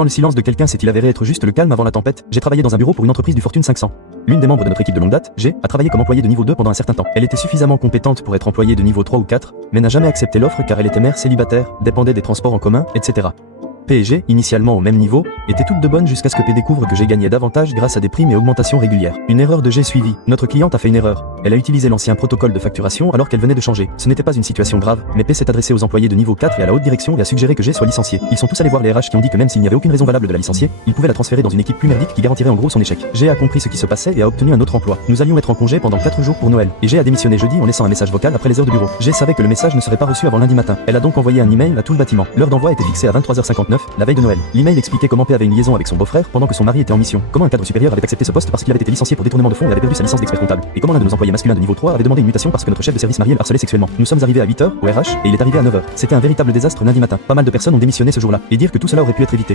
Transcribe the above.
Quand le silence de quelqu'un s'est-il avéré être juste le calme avant la tempête, j'ai travaillé dans un bureau pour une entreprise du Fortune 500. L'une des membres de notre équipe de longue date, G, a travaillé comme employée de niveau 2 pendant un certain temps. Elle était suffisamment compétente pour être employée de niveau 3 ou 4, mais n'a jamais accepté l'offre car elle était mère célibataire, dépendait des transports en commun, etc. P et G, initialement au même niveau, étaient toutes de bonnes jusqu'à ce que P découvre que G gagnait davantage grâce à des primes et augmentations régulières. Une erreur de G suivie. Notre cliente a fait une erreur. Elle a utilisé l'ancien protocole de facturation alors qu'elle venait de changer. Ce n'était pas une situation grave, mais P s'est adressé aux employés de niveau 4 et à la haute direction et a suggéré que G soit licencié. Ils sont tous allés voir les RH qui ont dit que même s'il n'y avait aucune raison valable de la licencier, ils pouvaient la transférer dans une équipe plus merdique qui garantirait en gros son échec. G a compris ce qui se passait et a obtenu un autre emploi. Nous allions être en congé pendant 4 jours pour Noël. Et G a démissionné jeudi en laissant un message vocal après les heures de bureau. G savait que le message ne serait pas reçu avant lundi matin. Elle a donc envoyé un email à tout le bâtiment. L'heure d'envoi était fixée à 23h59, la veille de Noël. L'email expliquait comment P avait une liaison avec son beau-frère pendant que son mari était en mission. Comment un cadre supérieur avait accepté ce poste parce qu'il avait été licencié pour détournement de fonds et avait perdu sa licence d'expert comptable. Et comment l'un de nos employés masculins de niveau 3 avait demandé une mutation parce que notre chef de service marié le harcelait sexuellement. Nous sommes arrivés à 8h au RH et il est arrivé à 9h. C'était un véritable désastre lundi matin. Pas mal de personnes ont démissionné ce jour-là. Et dire que tout cela aurait pu être évité.